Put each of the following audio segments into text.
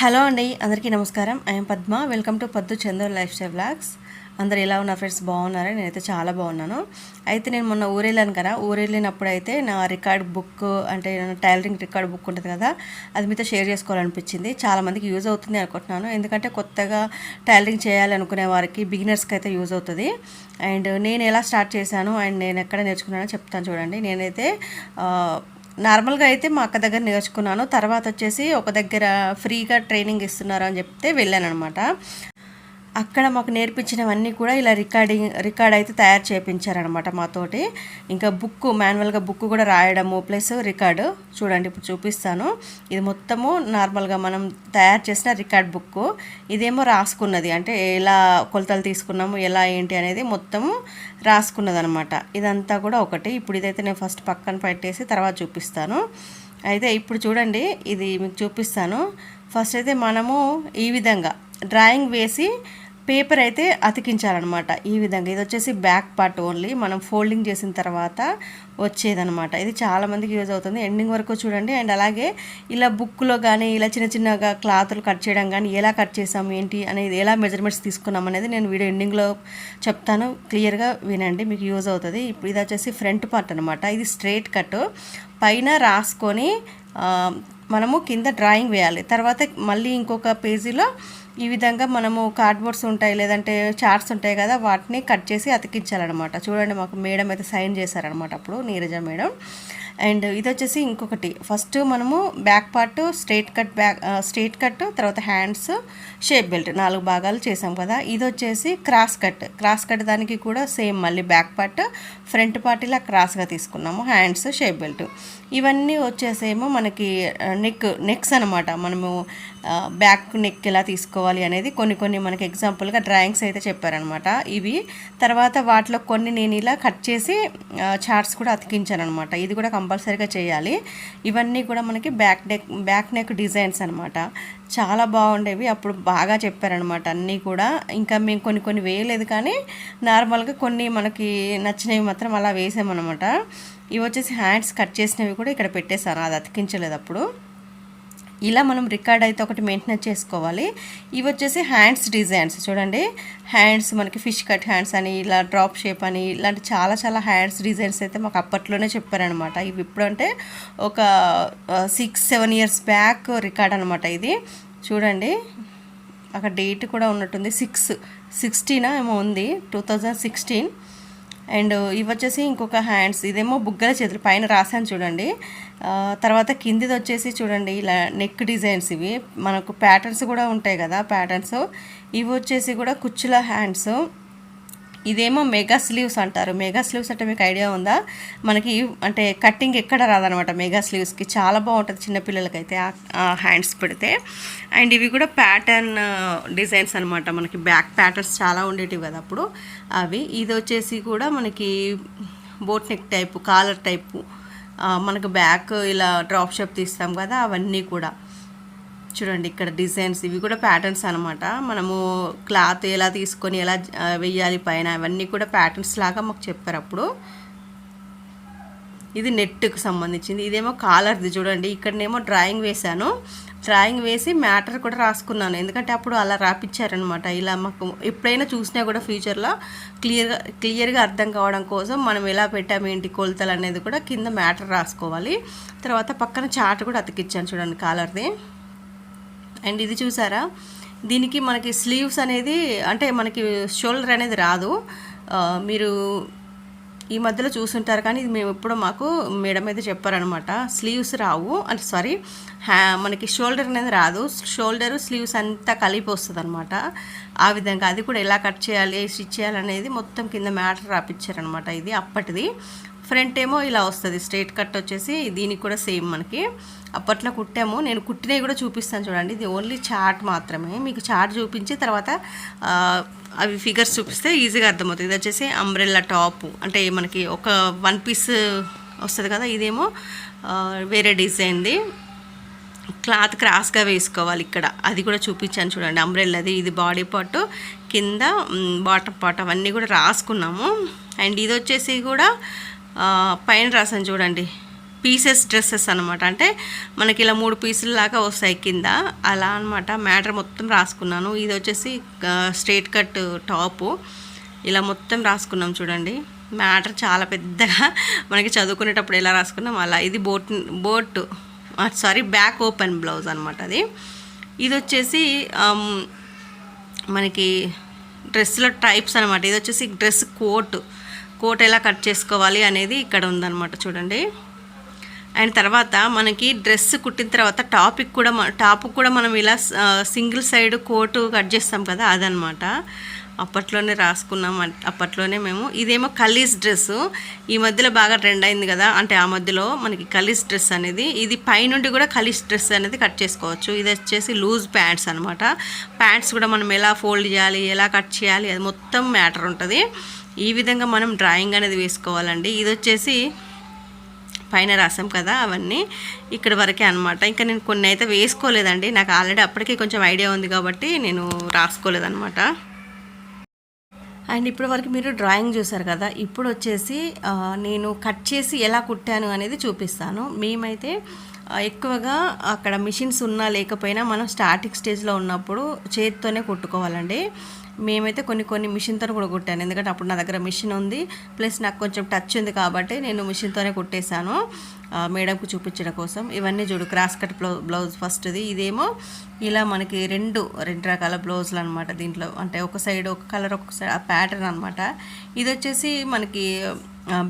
Hello అండి అందరికీ నమస్కారం. ఐఎమ్ పద్మ వెల్కమ్ టు పద్దు చందర్ లైఫ్ స్టైల్ బ్లాగ్స్ అందరు ఎలా ఉన్నారు ఫ్రెండ్స్ బాగున్నారా? నేనైతే చాలా బాగున్నాను. అయితే నేను మొన్న ఊరెళ్ళాను కదా ఊరెళ్ళినప్పుడు అయితే నా రికార్డ్ బుక్ అంటే టైలరింగ్ రికార్డ్ బుక్ ఉంటుంది కదా అది మీతో షేర్ చేసుకోవాలనిపించింది. చాలా మందికి యూజ్ అవుతుంది అనుకుంటున్నాను. ఎందుకంటే కొత్తగా టైలరింగ్ చేయాలనుకునే వారికి బిగినర్స్కి అయితే యూజ్ అవుతుంది. అండ్ నేను ఎలా స్టార్ట్ చేశాను అండ్ నేను ఎక్కడ నేర్చుకున్నానో చెప్తాను చూడండి. నేనైతే నార్మల్గా అయితే మా అక్క దగ్గర నేర్చుకున్నాను. తర్వాత వచ్చేసి ఒక దగ్గర ఫ్రీగా ట్రైనింగ్ ఇస్తున్నారు అని చెప్తే వెళ్ళాను అనమాట అక్కడ మాకు నేర్పించినవన్నీ కూడా ఇలా రికార్డింగ్ రికార్డ్ అయితే తయారు చేయించారనమాట మాతోటి. ఇంకా బుక్ మాన్యువల్గా బుక్ కూడా రాయడము ప్లస్ రికార్డు చూడండి ఇప్పుడు చూపిస్తాను. ఇది మొత్తము నార్మల్గా మనం తయారు చేసిన రికార్డ్ బుక్ ఇదేమో రాసుకున్నది. అంటే ఎలా కొలతలు తీసుకున్నాము ఎలా ఏంటి అనేది మొత్తము రాసుకున్నది అనమాట ఇదంతా కూడా ఒకటి. ఇప్పుడు ఇదైతే నేను ఫస్ట్ పక్కన పెట్టేసి తర్వాత చూపిస్తాను. అయితే ఇప్పుడు చూడండి ఇది మీకు చూపిస్తాను. ఫస్ట్ అయితే మనము ఈ విధంగా డ్రాయింగ్ వేసి పేపర్ అయితే అతికించాలన్నమాట. ఈ విధంగా. ఇది వచ్చేసి బ్యాక్ పార్ట్ ఓన్లీ. మనం ఫోల్డింగ్ చేసిన తర్వాత వచ్చేదనమాట ఇది చాలామందికి యూజ్ అవుతుంది. ఎండింగ్ వరకు చూడండి. అండ్ అలాగే ఇలా బుక్లో కానీ ఇలా చిన్న చిన్నగా క్లాత్లు కట్ చేయడం కానీ ఎలా కట్ చేసాం ఏంటి అనేది ఎలా మెజర్మెంట్స్ తీసుకున్నాం అనేది నేను వీడియో ఎండింగ్లో చెప్తాను. క్లియర్గా వినండి. మీకు యూజ్ అవుతుంది. ఇప్పుడు ఇది వచ్చేసి ఫ్రంట్ పార్ట్ అనమాట ఇది స్ట్రైట్ కట్. పైన రాసుకొని మనము కింద డ్రాయింగ్ వేయాలి. తర్వాత మళ్ళీ ఇంకొక పేజీలో ఈ విధంగా మనము కార్డ్బోర్డ్స్ ఉంటాయి లేదంటే చార్ట్స్ ఉంటాయి కదా వాటిని కట్ చేసి అతికించాలన్నమాట. చూడండి మాకు మేడం అయితే సైన్ చేశారనమాట అప్పుడు నీరజ మేడం. అండ్ ఇది వచ్చేసి ఇంకొకటి. ఫస్ట్ మనము back part straight cut back straight cut తర్వాత హ్యాండ్స్ షేప్ బెల్ట్ నాలుగు భాగాలు చేసాం కదా. ఇది వచ్చేసి క్రాస్ కట్ క్రాస్ కట్ దానికి కూడా సేమ్ మళ్ళీ బ్యాక్ పార్ట్ ఫ్రంట్ పార్ట్ ఇలా క్రాస్గా తీసుకున్నాము. హ్యాండ్స్ షేప్ బెల్ట్ ఇవన్నీ వచ్చేసేమో మనకి నెక్ నెక్స్ అనమాట మనము బ్యాక్ నెక్ ఎలా తీసుకోవాలి అనేది కొన్ని కొన్ని మనకి ఎగ్జాంపుల్గా డ్రాయింగ్స్ అయితే చెప్పారనమాట ఇవి తర్వాత వాటిలో కొన్ని నేను ఇలా కట్ చేసి చార్ట్స్ కూడా అతికించాను అనమాట ఇది కూడా కంపల్సరీగా చేయాలి. ఇవన్నీ కూడా మనకి back neck back neck designs అనమాట చాలా బాగుండేవి. అప్పుడు బాగా చెప్పారనమాట అన్నీ కూడా. ఇంకా మేము కొన్ని కొన్ని వేయలేదు కానీ నార్మల్గా కొన్ని మనకి నచ్చినవి మాత్రం అలా వేసామన్నమాట. ఇవి వచ్చేసి హ్యాండ్స్ కట్ చేసినవి కూడా ఇక్కడ పెట్టేశాను. అది అతికించలేదు అప్పుడు. ఇలా మనం రికార్డ్ అయితే ఒకటి మెయింటైన్ చేసుకోవాలి. ఇవి వచ్చేసి హ్యాండ్స్ డిజైన్స్. చూడండి. హ్యాండ్స్ మనకి ఫిష్ కట్ హ్యాండ్స్ అని ఇలా డ్రాప్ షేప్ అని ఇలాంటి చాలా చాలా హ్యాండ్స్ డిజైన్స్ అయితే మాకు అప్పట్లోనే చెప్పారనమాట ఇవి ఇప్పుడు అంటే ఒక six seven years back record అనమాట ఇది. చూడండి. అక్కడ డేట్ కూడా ఉన్నట్టుంది. సిక్స్ సిక్స్టీనా ఏమో ఉంది. టూ థౌజండ్ సిక్స్టీన్ అండ్ ఇవి వచ్చేసి ఇంకొక హ్యాండ్స్. ఇదేమో బుగ్గల చేతులు పైన రాసాను చూడండి. తర్వాత కిందిది వచ్చేసి చూడండి ఇలా నెక్ డిజైన్స్ ఇవి. మనకు ప్యాటర్న్స్ కూడా ఉంటాయి కదా ప్యాటర్న్స్. ఇవి వచ్చేసి కూడా కుచ్చుల హ్యాండ్స్. ఇదేమో మెగా స్లీవ్స్ అంటారు. మెగా స్లీవ్స్ అంటే మీకు ఐడియా ఉందా? మనకి అంటే కట్టింగ్ ఎక్కడ రాదనమాట మెగా స్లీవ్స్కి చాలా బాగుంటుంది చిన్నపిల్లలకైతే అయితే హ్యాండ్స్ పెడితే. అండ్ ఇవి కూడా ప్యాటర్న్ డిజైన్స్ అనమాట. మనకి బ్యాక్ ప్యాటర్న్స్ చాలా ఉండేటివి కదా అప్పుడు. అవి. ఇది వచ్చేసి కూడా మనకి boat neck type collar type మనకు బ్యాక్ ఇలా డ్రాప్ షాప్ తీస్తాం కదా అవన్నీ కూడా. చూడండి ఇక్కడ డిజైన్స్ ఇవి కూడా ప్యాటర్న్స్ అనమాట మనము క్లాత్ ఎలా తీసుకొని ఎలా వెయ్యాలి పైన అవన్నీ కూడా ప్యాటర్న్స్ లాగా మాకు చెప్పారు అప్పుడు. ఇది నెట్కు సంబంధించింది. ఇదేమో కాలర్ది చూడండి. ఇక్కడనేమో డ్రాయింగ్ వేశాను. డ్రాయింగ్ వేసి మ్యాటర్ కూడా రాసుకున్నాను. ఎందుకంటే అప్పుడు అలా రాపిచ్చారనమాట ఇలా మాకు ఎప్పుడైనా చూసినా కూడా ఫ్యూచర్లో క్లియర్గా క్లియర్గా అర్థం కావడం కోసం మనం ఎలా పెట్టాము ఏంటి కొలతలు అనేది కూడా కింద మ్యాటర్ రాసుకోవాలి. తర్వాత పక్కన చార్ట్ కూడా అతికిచ్చాను చూడండి కాలర్ది అండ్ ఇది చూసారా? దీనికి మనకి స్లీవ్స్ అనేది అంటే మనకి షోల్డర్ అనేది రాదు. మీరు ఈ మధ్యలో చూసుంటారు కానీ ఇది మేము ఎప్పుడో మాకు మేడం అయితే చెప్పారనమాట స్లీవ్స్ రావు. అంటే సారీ హ్యా మనకి షోల్డర్ అనేది రాదు. షోల్డర్ స్లీవ్స్ అంతా కలిపి వస్తుంది అనమాట ఆ విధంగా అది కూడా ఎలా కట్ చేయాలి స్టిచ్ చేయాలి అనేది మొత్తం కింద మ్యాటర్ రాపిచ్చారనమాట ఇది అప్పటిది. ఫ్రంట్ ఏమో ఇలా వస్తుంది స్ట్రైట్ కట్ వచ్చేసి దీనికి కూడా సేమ్ మనకి. అప్పట్లో కుట్టాము. నేను కుట్టినవి కూడా చూపిస్తాను చూడండి. ఇది ఓన్లీ చార్ట్ మాత్రమే. మీకు చార్ట్ చూపించి తర్వాత అవి ఫిగర్స్ చూపిస్తే ఈజీగా అర్థమవుతుంది. ఇది వచ్చేసి అంబ్రెల్లా టాప్ అంటే మనకి ఒక వన్ పీస్ వస్తుంది కదా ఇదేమో వేరే డిజైన్ది క్లాత్ క్రాస్గా వేసుకోవాలి ఇక్కడ. అది కూడా చూపించాను చూడండి. అంబ్రెల్లాది ఇది బాడీ పార్ట్ కింద బాటమ్ పార్ట్ అవన్నీ కూడా రాసుకున్నాము. అండ్ ఇది వచ్చేసి కూడా పైన రాసాను చూడండి. పీసెస్ డ్రెస్సెస్ అనమాట అంటే మనకి ఇలా మూడు పీసులు లాగా వస్తాయి కింద. అలా అనమాట మ్యాటర్ మొత్తం రాసుకున్నాను. ఇది వచ్చేసి స్ట్రేట్ కట్ టాపు. ఇలా మొత్తం రాసుకున్నాం చూడండి. మ్యాటర్ చాలా పెద్దగా. మనకి చదువుకునేటప్పుడు ఎలా రాసుకున్నాం? అలా. ఇది boat boat sorry back open blouse అనమాట అది. ఇది వచ్చేసి మనకి డ్రెస్లో టైప్స్ అనమాట ఇది వచ్చేసి డ్రెస్ కోట్. కోట్ ఎలా కట్ చేసుకోవాలి అనేది ఇక్కడ ఉందన్నమాట చూడండి. అండ్ తర్వాత మనకి డ్రెస్ కుట్టిన తర్వాత టాపిక్ కూడా టాప్ కూడా మనం ఇలా సింగిల్ సైడ్ కోటు కట్ చేస్తాం కదా అదనమాట అప్పట్లోనే రాసుకున్నాం అప్పట్లోనే మేము. ఇదేమో కలీస్ డ్రెస్. ఈ మధ్యలో బాగా ట్రెండ్ అయింది కదా అంటే ఆ మధ్యలో మనకి కలీస్ డ్రెస్ అనేది. ఇది పైనుండి కూడా కలీస్ డ్రెస్ అనేది కట్ చేసుకోవచ్చు. ఇది వచ్చేసి లూజ్ ప్యాంట్స్ అనమాట ప్యాంట్స్ కూడా మనం ఎలా ఫోల్డ్ చేయాలి ఎలా కట్ చేయాలి అది మొత్తం మ్యాటర్ ఉంటుంది. ఈ విధంగా మనం డ్రాయింగ్ అనేది వేసుకోవాలండి. ఇది వచ్చేసి పైన రాసాం కదా అవన్నీ ఇక్కడ వరకే అనమాట ఇంకా నేను కొన్ని అయితే వేసుకోలేదండి. నాకు ఆల్రెడీ అప్పటికే కొంచెం ఐడియా ఉంది కాబట్టి నేను రాసుకోలేదన్నమాట. అండ్ ఇప్పటి వరకు మీరు డ్రాయింగ్ చూసారు కదా ఇప్పుడు వచ్చేసి నేను కట్ చేసి ఎలా కుట్టాను అనేది చూపిస్తాను. మేమైతే ఎక్కువగా అక్కడ మిషన్స్ ఉన్నా లేకపోయినా మనం స్టార్టింగ్ స్టేజ్లో ఉన్నప్పుడు చేతితోనే కుట్టుకోవాలండి. మేమైతే కొన్ని కొన్ని మిషన్తో కూడా కుట్టాను. ఎందుకంటే అప్పుడు నా దగ్గర మిషన్ ఉంది. ప్లస్ నాకు కొంచెం టచ్ ఉంది కాబట్టి నేను మిషన్తోనే కుట్టేశాను. మేడంకు చూపించడం కోసం. ఇవన్నీ చూడు క్రాస్ కట్ బ్లౌ బ్లౌజ్ ఫస్ట్ది ఇదేమో ఇలా మనకి రెండు రెండు రకాల బ్లౌజులు అనమాట దీంట్లో. అంటే ఒక సైడ్ ఒక కలర్ ఒక సైడ్ ఆ ప్యాటర్న్ అనమాట ఇది వచ్చేసి మనకి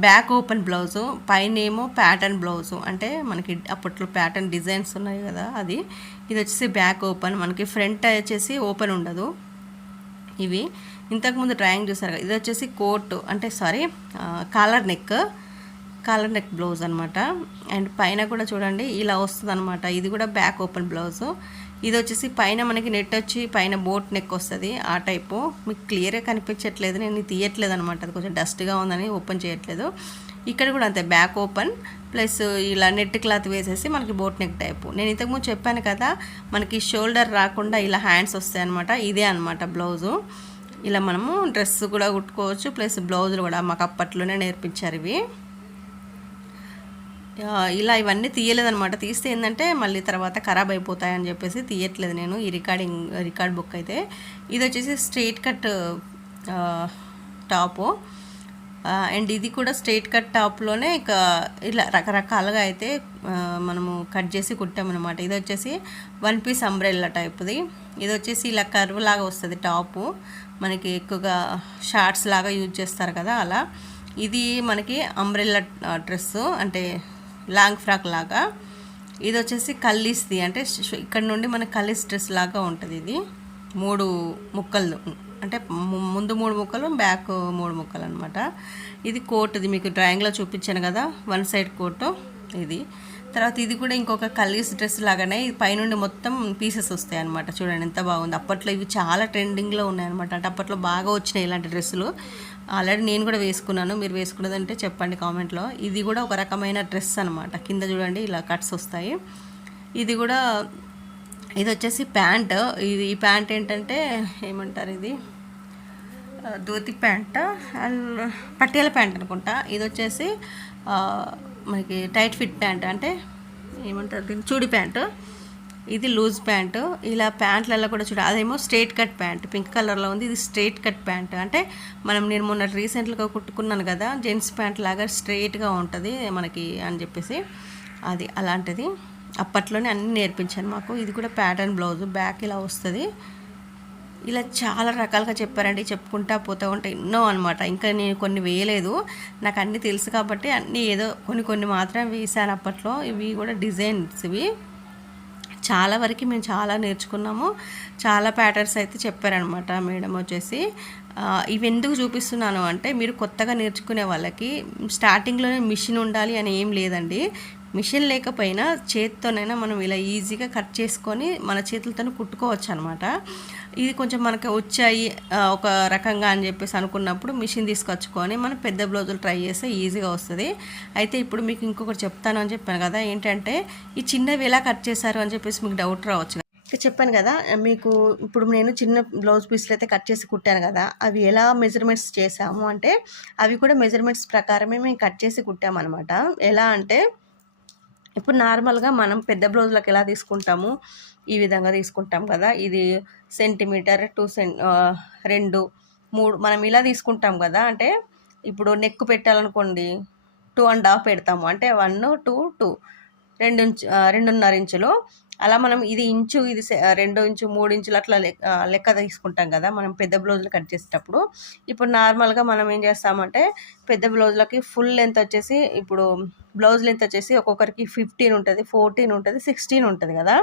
బ్యాక్ ఓపెన్ బ్లౌజు పైన ఏమో ప్యాటర్న్ బ్లౌజు. అంటే మనకి అప్పట్లో ప్యాటర్న్ డిజైన్స్ ఉన్నాయి కదా అది. ఇది వచ్చేసి బ్యాక్ ఓపెన్. మనకి ఫ్రంట్ వచ్చేసి ఓపెన్ ఉండదు. ఇవి. ఇంతకుముందు డ్రాయింగ్ చూసారు ఇది వచ్చేసి కోట్ అంటే sorry collar neck collar neck blouse అనమాట అండ్ పైన కూడా చూడండి ఇలా వస్తుంది అనమాట ఇది కూడా బ్యాక్ ఓపెన్ బ్లౌజు. ఇది వచ్చేసి పైన మనకి నెట్ వచ్చి పైన బోట్ నెక్ వస్తుంది. ఆ టైపు. మీకు క్లియర్గా కనిపించట్లేదు. నేను తీయట్లేదు అనమాట అది కొంచెం డస్ట్గా ఉందని ఓపెన్ చేయట్లేదు. ఇక్కడ కూడా అంతే. Back open. ప్లస్ ఇలా నెట్ క్లాత్ వేసేసి మనకి బోట్ నెక్ టైపు. నేను ఇంతకుముందు చెప్పాను కదా మనకి షోల్డర్ రాకుండా ఇలా హ్యాండ్స్ వస్తాయి అనమాట ఇదే అనమాట బ్లౌజు. ఇలా మనము డ్రెస్ కూడా కుట్టుకోవచ్చు. ప్లస్ బ్లౌజులు కూడా మాకు అప్పట్లోనే నేర్పించారు ఇవి. ఇలా ఇవన్నీ తీయలేదనమాట తీస్తే ఏంటంటే మళ్ళీ తర్వాత ఖరాబ్ అయిపోతాయని చెప్పేసి తీయట్లేదు నేను ఈ రికార్డింగ్ రికార్డ్ బుక్ అయితే. ఇది వచ్చేసి స్ట్రెయిట్ కట్ టాపు. అండ్ ఇది కూడా స్ట్రెయిట్ కట్ టాప్లోనే ఇక ఇలా రకరకాలుగా అయితే మనము కట్ చేసి కుట్టామన్నమాట. ఇది వచ్చేసి వన్ పీస్ అంబ్రెల్లా టైప్ది. ఇది వచ్చేసి ఇలా కర్వ్ లాగా వస్తుంది టాపు. మనకి ఎక్కువగా షార్ట్స్ లాగా యూజ్ చేస్తారు కదా అలా. ఇది మనకి అంబ్రెల్లా డ్రెస్సు. అంటే లాంగ్ ఫ్రాక్ లాగా. ఇది వచ్చేసి కల్లీస్ది అంటే ఇక్కడ నుండి మన కల్లీస్ డ్రెస్ లాగా ఉంటుంది ఇది. మూడు ముక్కలు అంటే ముందు మూడు ముక్కలు బ్యాక్ మూడు ముక్కలు అనమాట ఇది కోట్ ఇది మీకు డ్రాయింగ్లో చూపించాను కదా వన్ సైడ్ కోటు ఇది. తర్వాత ఇది కూడా ఇంకొక కల్లీస్ డ్రెస్ లాగానే ఇది పైనుండి మొత్తం పీసెస్ వస్తాయి అనమాట చూడండి ఎంత బాగుంది. అప్పట్లో ఇవి చాలా ట్రెండింగ్లో ఉన్నాయన్నమాట. అంటే అప్పట్లో బాగా వచ్చినాయి ఇలాంటి డ్రెస్సులు. ఆల్రెడీ నేను కూడా వేసుకున్నాను. మీరు వేసుకున్నదంటే చెప్పండి కామెంట్లో. ఇది కూడా ఒక రకమైన డ్రెస్ అనమాట కింద చూడండి ఇలా కట్స్ వస్తాయి. ఇది కూడా ఇది వచ్చేసి ప్యాంట్. ఇది ఈ ప్యాంట్ ఏంటంటే ఏమంటారు ఇది? ధోతి ప్యాంట్ అండ్ పట్టేల ప్యాంట్ అనుకుంటా. ఇది వచ్చేసి మనకి టైట్ ఫిట్ ప్యాంట్ అంటే ఏమంటారు దీన్ని? చూడి ప్యాంటు. ఇది లూజ్ ప్యాంటు. ఇలా ప్యాంట్లలో కూడా చూడ అదేమో స్ట్రేట్ కట్ ప్యాంట్. పింక్ కలర్లో ఉంది ఇది స్ట్రైట్ కట్ ప్యాంట్. అంటే మనం నేను మొన్న రీసెంట్గా కుట్టుకున్నాను కదా జెంట్స్ ప్యాంట్ లాగా స్ట్రైట్గా ఉంటుంది మనకి అని చెప్పేసి. అది అలాంటిది. అప్పట్లోనే అన్నీ నేర్పించాను మాకు. ఇది కూడా ప్యాటర్న్ బ్లౌజ్ బ్యాక్ ఇలా వస్తుంది. ఇలా చాలా రకాలుగా చెప్పారండి. చెప్పుకుంటా పోతూ ఉంటే ఎన్నో అనమాట ఇంకా నేను కొన్ని వేయలేదు. నాకు అన్నీ తెలుసు కాబట్టి అన్నీ ఏదో కొన్ని కొన్ని మాత్రం వేసాను అప్పట్లో. ఇవి కూడా డిజైన్స్ ఇవి. చాలా వరకు మేము చాలా నేర్చుకున్నాము. చాలా ప్యాటర్న్స్ అయితే చెప్పారనమాట మేడం వచ్చేసి. ఇవి ఎందుకు చూపిస్తున్నాను అంటే మీరు కొత్తగా నేర్చుకునే వాళ్ళకి స్టార్టింగ్లోనే మిషన్ ఉండాలి అని ఏం లేదండి. మిషన్ లేకపోయినా చేతితోనైనా మనం ఇలా ఈజీగా కట్ చేసుకొని మన చేతులతో కుట్టుకోవచ్చు అనమాట ఇది కొంచెం మనకి వచ్చాయి ఒక రకంగా అని చెప్పేసి అనుకున్నప్పుడు మిషన్ తీసుకొచ్చుకొని మనం పెద్ద బ్లౌజులు ట్రై చేస్తే ఈజీగా వస్తుంది. అయితే ఇప్పుడు మీకు ఇంకొకటి చెప్తాను అని చెప్పాను కదా ఏంటంటే ఈ చిన్నవి ఎలా కట్ చేశారు అని చెప్పేసి మీకు డౌట్ రావచ్చు. చెప్పాను కదా మీకు ఇప్పుడు నేను చిన్న బ్లౌజ్ పీస్లు అయితే కట్ చేసి కుట్టాను కదా అవి ఎలా మెజర్మెంట్స్ చేసాము అంటే అవి కూడా మెజర్మెంట్స్ ప్రకారమే మేము కట్ చేసి కుట్టామన్నమాట ఎలా అంటే ఇప్పుడు నార్మల్గా మనం పెద్ద బ్లౌజ్లకు ఎలా తీసుకుంటాము ఈ విధంగా తీసుకుంటాం కదా. ఇది సెంటీమీటర్ టూ సెన్ రెండు మూడు మనం ఇలా తీసుకుంటాం కదా అంటే ఇప్పుడు నెక్ పెట్టాలనుకోండి టూ అండ్ హాఫ్ పెడతాము. అంటే వన్ టూ టూ. రెండు ఇంచు రెండున్నర ఇంచులు. అలా మనం ఇది ఇంచు ఇది రెండు ఇంచు మూడు ఇంచులు అట్లా లెక్క తీసుకుంటాం కదా మనం పెద్ద బ్లౌజులు కట్ చేసేటప్పుడు. ఇప్పుడు నార్మల్గా మనం ఏం చేస్తామంటే పెద్ద బ్లౌజులకి ఫుల్ లెంత్ వచ్చేసి ఇప్పుడు బ్లౌజ్ లెంత్ వచ్చేసి ఒక్కొక్కరికి ఫిఫ్టీన్ ఉంటుంది ఫోర్టీన్ ఉంటుంది సిక్స్టీన్ ఉంటుంది కదా.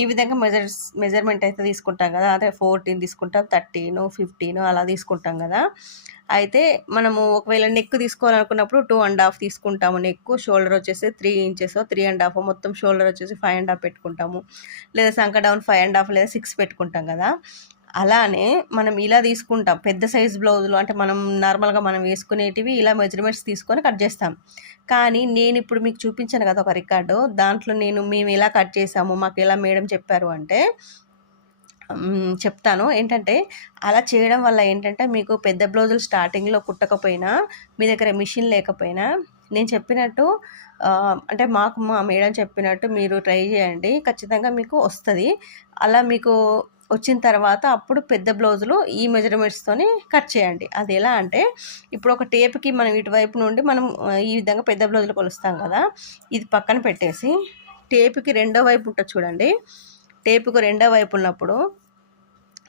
ఈ విధంగా మెజర్స్ మెజర్మెంట్ అయితే తీసుకుంటాం కదా. అదే ఫోర్టీన్ తీసుకుంటాం థర్టీన్ ఫిఫ్టీన్ అలా తీసుకుంటాం కదా. అయితే మనము ఒకవేళ నెక్ తీసుకోవాలనుకున్నప్పుడు టూ అండ్ హాఫ్ తీసుకుంటాము. నెక్ షోల్డర్ వచ్చేసి three inches three and half మొత్తం షోల్డర్ వచ్చేసి ఫైవ్ అండ్ హాఫ్ పెట్టుకుంటాము. లేదా సంక డౌన్ ఫైవ్ అండ్ హాఫ్ లేదా సిక్స్ పెట్టుకుంటాం కదా. అలానే మనం ఇలా తీసుకుంటాం. పెద్ద సైజ్ బ్లౌజులు అంటే మనం నార్మల్గా మనం వేసుకునేటివి ఇలా మెజర్మెంట్స్ తీసుకొని కట్ చేస్తాం. కానీ నేను ఇప్పుడు మీకు చూపించాను కదా ఒక రికార్డు. దాంట్లో నేను మేము ఎలా కట్ చేసాము మాకు ఎలా మేడం చెప్పారు అంటే చెప్తాను. ఏంటంటే అలా చేయడం వల్ల ఏంటంటే మీకు పెద్ద బ్లౌజులు స్టార్టింగ్లో కుట్టకపోయినా మీ దగ్గర మిషన్ లేకపోయినా నేను చెప్పినట్టు అంటే మాకు మా మేడం చెప్పినట్టు మీరు ట్రై చేయండి. ఖచ్చితంగా మీకు వస్తుంది. అలా మీకు వచ్చిన తర్వాత అప్పుడు పెద్ద బ్లౌజులు ఈ మెజర్మెంట్స్తోనే కట్ చేయండి. అది ఎలా అంటే ఇప్పుడు ఒక టేప్కి మనం ఇటువైపు నుండి మనం ఈ విధంగా పెద్ద బ్లౌజులు కొలుస్తాం కదా ఇది పక్కన పెట్టేసి టేపుకి రెండో వైపు ఉంటుంది చూడండి. టేపుకు రెండో వైపు ఉన్నప్పుడు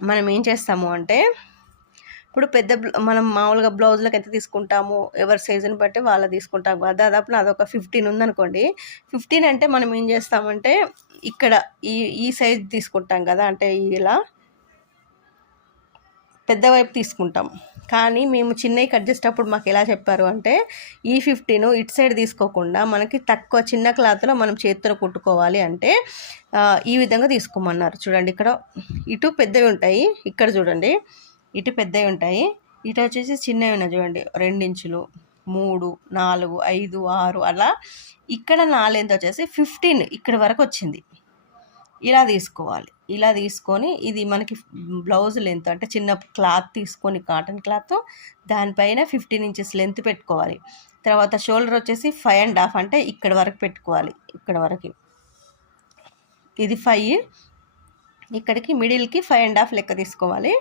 మనం ఏం చేస్తాము అంటే ఇప్పుడు పెద్ద మనం మామూలుగా బ్లౌజ్లకు ఎంత తీసుకుంటాము ఎవరి సైజుని బట్టి వాళ్ళ తీసుకుంటాం దాదాపు అదొక ఫిఫ్టీన్ ఉందనుకోండి. ఫిఫ్టీన్ అంటే మనం ఏం చేస్తామంటే ఇక్కడ ఈ ఈ సైజ్ తీసుకుంటాం కదా అంటే ఇలా పెద్ద వైపు తీసుకుంటాం. కానీ మేము చిన్నవి కట్ చేసేటప్పుడు మాకు ఎలా చెప్పారు అంటే ఈ ఫిఫ్టీన్ ఇటు సైడ్ తీసుకోకుండా మనకి తక్కువ చిన్న క్లాత్లో మనం చేతితో కుట్టుకోవాలి అంటే ఈ విధంగా తీసుకోమన్నారు. చూడండి ఇక్కడ ఇటు పెద్దవి ఉంటాయి ఇక్కడ చూడండి. ఇటు పెద్దవి ఉంటాయి. ఇటు వచ్చేసి చిన్నవి ఉన్నాయి చూడండి. రెండించులు మూడు నాలుగు ఐదు ఆరు అలా. ఇక్కడ నాలుగు వచ్చేసి ఫిఫ్టీన్ ఇక్కడ వరకు వచ్చింది. ఇలా తీసుకోవాలి. ఇలా తీసుకొని ఇది మనకి బ్లౌజ్ లెంత్ అంటే చిన్న క్లాత్ తీసుకొని కాటన్ క్లాత్. దానిపైన ఫిఫ్టీన్ ఇంచెస్ లెంత్ పెట్టుకోవాలి. తర్వాత షోల్డర్ వచ్చేసి ఫైవ్ అండ్ హాఫ్ అంటే ఇక్కడ వరకు పెట్టుకోవాలి. ఇక్కడ వరకు. ఇది ఫైవ్. ఇక్కడికి మిడిల్కి ఫైవ్ అండ్ హాఫ్ లెక్క తీసుకోవాలి.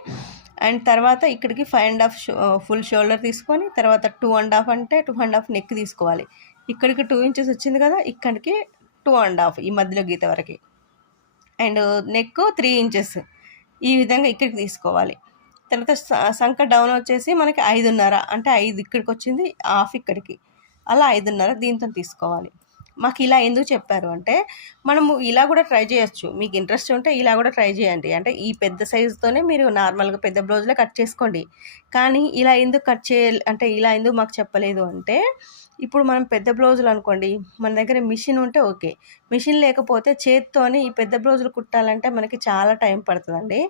అండ్ తర్వాత ఇక్కడికి five and half full shoulder తీసుకొని తర్వాత టూ అండ్ హాఫ్ అంటే టూ అండ్ హాఫ్ నెక్ తీసుకోవాలి. ఇక్కడికి టూ ఇంచెస్ వచ్చింది కదా ఇక్కడికి టూ అండ్ హాఫ్ ఈ మధ్యలో గీత వరకు. అండ్ నెక్ త్రీ ఇంచెస్ ఈ విధంగా ఇక్కడికి తీసుకోవాలి. తర్వాత సంక డౌన్ వచ్చేసి మనకి ఐదున్నర అంటే ఐదు ఇక్కడికి వచ్చింది హాఫ్ ఇక్కడికి. అలా ఐదున్నర దీంతో తీసుకోవాలి. మాకు ఇలా ఎందుకు చెప్పారు అంటే మనము ఇలా కూడా ట్రై చేయొచ్చు. మీకు ఇంట్రెస్ట్ ఉంటే ఇలా కూడా ట్రై చేయండి. అంటే ఈ పెద్ద సైజుతోనే మీరు నార్మల్గా పెద్ద బ్లౌజ్లో కట్ చేసుకోండి. కానీ ఇలా ఎందుకు కట్ చేయాలి? అంటే ఇలా ఎందుకు మాకు చెప్పలేదు అంటే ఇప్పుడు మనం పెద్ద బ్లౌజులు అనుకోండి మన దగ్గర మిషన్ ఉంటే ఓకే. మిషన్ లేకపోతే చేత్తోని ఈ పెద్ద బ్లౌజులు కుట్టాలంటే మనకి చాలా టైం పడుతుందండి.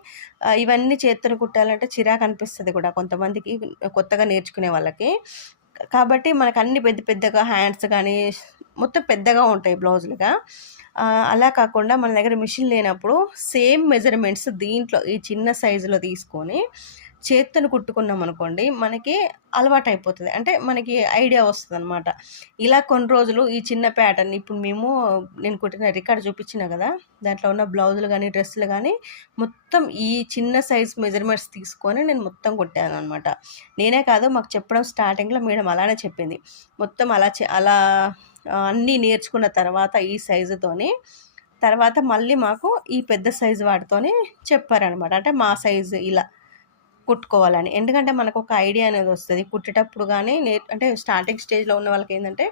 ఇవన్నీ చేత్తోని కుట్టాలంటే చిరాకు అనిపిస్తుంది కూడా కొంతమందికి కొత్తగా నేర్చుకునే వాళ్ళకి. కాబట్టి మనకు అన్ని పెద్ద పెద్దగా హ్యాండ్స్ కానీ మొత్తం పెద్దగా ఉంటాయి బ్లౌజులుగా. అలా కాకుండా మన దగ్గర మిషన్ లేనప్పుడు సేమ్ మెజర్మెంట్స్ దీంట్లో ఈ చిన్న సైజులో తీసుకొని చేత్తను కుట్టుకున్నాం అనుకోండి మనకి అలవాటు అయిపోతుంది అంటే మనకి ఐడియా వస్తుంది అనమాట ఇలా కొన్ని రోజులు ఈ చిన్న ప్యాటర్న్ ఇప్పుడు మేము నేను కుట్టిన రికార్డ్ చూపించిన కదా దాంట్లో ఉన్న బ్లౌజులు కానీ డ్రెస్సులు కానీ మొత్తం ఈ చిన్న సైజ్ మెజర్మెంట్స్ తీసుకొని నేను మొత్తం కుట్టాను అనమాట నేనే కాదు మాకు చెప్పడం స్టార్టింగ్లో మేడం అలానే చెప్పింది. మొత్తం అలా అలా అన్నీ నేర్చుకున్న తర్వాత ఈ సైజుతోని తర్వాత మళ్ళీ మాకు ఈ పెద్ద సైజు వాటితోనే చెప్పారనమాట అంటే మా సైజు ఇలా. కుట్టుకోవాలని. ఎందుకంటే మనకు ఒక ఐడియా అనేది వస్తుంది. కుట్టేటప్పుడు కానీ నే అంటే స్టార్టింగ్ స్టేజ్లో ఉన్న వాళ్ళకి ఏంటంటే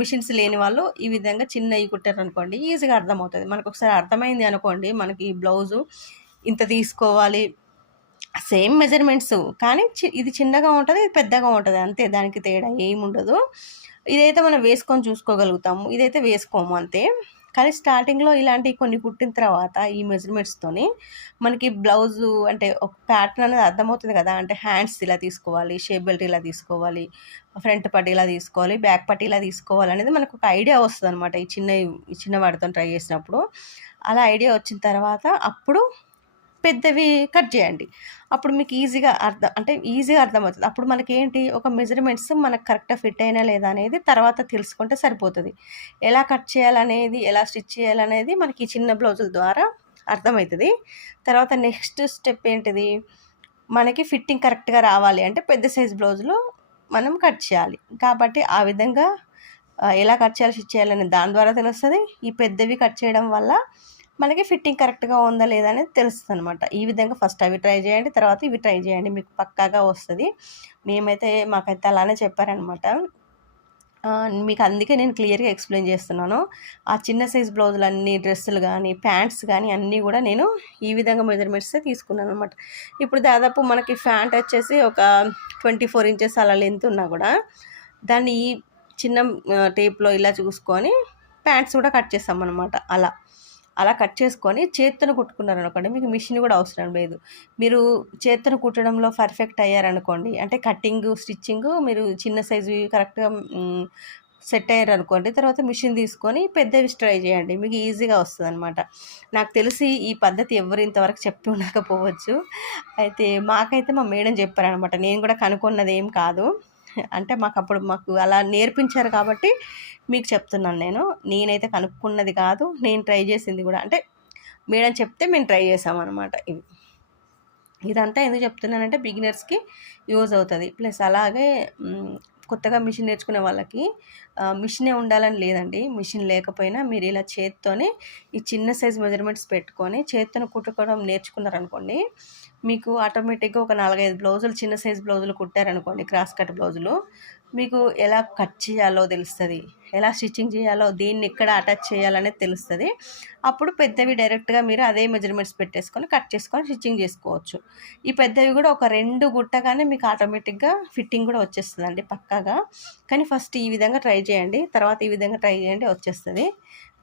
మిషన్స్ లేని వాళ్ళు ఈ విధంగా చిన్నవి కుట్టారనుకోండి ఈజీగా అర్థమవుతుంది. మనకు ఒకసారి అర్థమైంది అనుకోండి మనకి ఈ బ్లౌజు ఇంత తీసుకోవాలి సేమ్ మెజర్మెంట్స్. కానీ ఇది చిన్నగా ఉంటుంది ఇది పెద్దగా ఉంటుంది. అంతే దానికి తేడా ఏముండదు. ఇదైతే మనం వేసుకొని చూసుకోగలుగుతాము. ఇదైతే వేసుకోము అంతే. కానీ స్టార్టింగ్లో ఇలాంటివి కొన్ని కుట్టిన తర్వాత ఈ మెజర్మెంట్స్తోని మనకి బ్లౌజు అంటే ఒక ప్యాటర్న్ అనేది అర్థమవుతుంది కదా. అంటే హ్యాండ్స్ ఇలా తీసుకోవాలి షేప్ బెల్ట్ ఇలా తీసుకోవాలి ఫ్రంట్ పట్టి ఇలా తీసుకోవాలి బ్యాక్ పట్టి ఇలా తీసుకోవాలి అనేది మనకు ఒక ఐడియా వస్తుంది అనమాట ఈ చిన్న ఈ చిన్న వాటితో ట్రై చేసినప్పుడు. అలా ఐడియా వచ్చిన తర్వాత అప్పుడు పెద్దవి కట్ చేయండి. అప్పుడు మీకు ఈజీగా అర్థం అంటే ఈజీగా అర్థమవుతుంది. అప్పుడు మనకి ఏంటి ఒక మెజర్మెంట్స్ మనకు కరెక్ట్గా ఫిట్ అయినా లేదా అనేది తర్వాత తెలుసుకుంటే సరిపోతుంది. ఎలా కట్ చేయాలనేది ఎలా స్టిచ్ చేయాలనేది మనకి చిన్న బ్లౌజుల ద్వారా అర్థమవుతుంది. తర్వాత నెక్స్ట్ స్టెప్ ఏంటిది మనకి ఫిట్టింగ్ కరెక్ట్గా రావాలి అంటే పెద్ద సైజ్ బ్లౌజులు మనం కట్ చేయాలి. కాబట్టి ఆ విధంగా ఎలా కట్ చేయాలి స్టిచ్ చేయాలని దాని ద్వారా తెలుస్తుంది. ఈ పెద్దవి కట్ చేయడం వల్ల మనకి ఫిట్టింగ్ కరెక్ట్గా ఉందా లేదా అనేది తెలుస్తుంది అనమాట ఈ విధంగా ఫస్ట్ అవి ట్రై చేయండి తర్వాత ఇవి ట్రై చేయండి మీకు పక్కాగా వస్తుంది. మేమైతే మాకైతే అలానే చెప్పారనమాట మీకు అందుకే నేను క్లియర్గా ఎక్స్ప్లెయిన్ చేస్తున్నాను. ఆ చిన్న సైజ్ బ్లౌజులు అన్ని డ్రెస్సులు కానీ ప్యాంట్స్ కానీ అన్నీ కూడా నేను ఈ విధంగా మెజర్మెంట్స్ తీసుకున్నాను అనమాట ఇప్పుడు దాదాపు మనకి ప్యాంట్ వచ్చేసి ఒక ట్వంటీ ఫోర్ ఇంచెస్ అలా లెంత్ ఉన్నా కూడా దాన్ని ఈ చిన్న టేప్లో ఇలా చూసుకొని ప్యాంట్స్ కూడా కట్ చేస్తాం అనమాట అలా. అలా కట్ చేసుకొని చేత్తను కుట్టుకున్నారు అనుకోండి మీకు మిషన్ కూడా అవసరం లేదు. మీరు చేత్తను కుట్టడంలో పర్ఫెక్ట్ అయ్యారనుకోండి అంటే కట్టింగ్ స్టిచ్చింగ్ మీరు చిన్న సైజు కరెక్ట్గా సెట్ అయ్యారు అనుకోండి తర్వాత మిషన్ తీసుకొని పెద్దవి ట్రై చేయండి మీకు ఈజీగా వస్తుంది అనమాట నాకు తెలిసి ఈ పద్ధతి ఎవరు ఇంతవరకు చెప్పి ఉండకపోవచ్చు. అయితే మాకైతే మా మేడం చెప్పారనమాట నేను కూడా కనుక్కున్నది ఏం కాదు. అంటే మాకు అప్పుడు మాకు అలా నేర్పించారు కాబట్టి మీకు చెప్తున్నాను నేను. నేనైతే కనుక్కున్నది కాదు నేను ట్రై చేసింది కూడా. అంటే మేడం చెప్తే మేము ట్రై చేసామన్నమాట ఇవి. ఇదంతా ఎందుకు చెప్తున్నానంటే బిగినర్స్కి యూజ్ అవుతుంది. ప్లస్ అలాగే కొత్తగా మిషన్ నేర్చుకునే వాళ్ళకి మిషనే ఉండాలని లేదండి. మిషన్ లేకపోయినా మీరు ఇలా చేత్తోనే ఈ చిన్న సైజ్ మెజర్మెంట్స్ పెట్టుకొని చేత్తోనే కుట్టుకోవడం నేర్చుకున్నారనుకోండి మీకు ఆటోమేటిక్గా ఒక నాలుగైదు బ్లౌజులు చిన్న సైజ్ బ్లౌజులు కుట్టారనుకోండి క్రాస్ కట్ బ్లౌజులు. మీకు ఎలా కట్ చేయాలో తెలుస్తుంది ఎలా స్టిచ్చింగ్ చేయాలో దీన్ని ఎక్కడ అటాచ్ చేయాలనేది తెలుస్తుంది. అప్పుడు పెద్దవి డైరెక్ట్గా మీరు అదే మెజర్మెంట్స్ పెట్టేసుకొని కట్ చేసుకొని స్టిచ్చింగ్ చేసుకోవచ్చు. ఈ పెద్దవి కూడా ఒక రెండు గుట్టగానే మీకు ఆటోమేటిక్గా ఫిట్టింగ్ కూడా వచ్చేస్తుందండి పక్కాగా. కానీ ఫస్ట్ ఈ విధంగా ట్రై చేయండి తర్వాత ఈ విధంగా ట్రై చేయండి వచ్చేస్తుంది.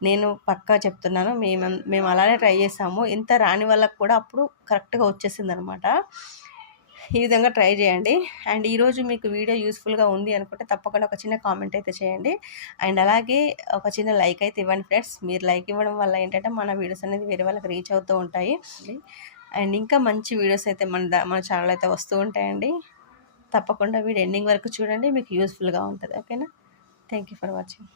నేను పక్కా చెప్తున్నాను మేము మేము అలానే ట్రై చేసాము. ఇంత రాని వాళ్ళకు కూడా అప్పుడు కరెక్ట్గా వచ్చేసింది అనమాట ఈ విధంగా ట్రై చేయండి. అండ్ ఈరోజు మీకు వీడియో యూస్ఫుల్గా ఉంది అనుకుంటే తప్పకుండా ఒక చిన్న కామెంట్ అయితే చేయండి. అండ్ అలాగే ఒక చిన్న లైక్ అయితే ఇవ్వండి ఫ్రెండ్స్. మీరు లైక్ ఇవ్వడం వల్ల ఏంటంటే మన వీడియోస్ అనేది వేరే వాళ్ళకి రీచ్ అవుతూ ఉంటాయి. అండ్ ఇంకా మంచి వీడియోస్ అయితే మన మన ఛానల్ అయితే వస్తూ ఉంటాయండి. తప్పకుండా వీడియో ఎండింగ్ వరకు చూడండి. మీకు యూస్ఫుల్గా ఉంటుంది. ఓకేనా? Thank you for watching.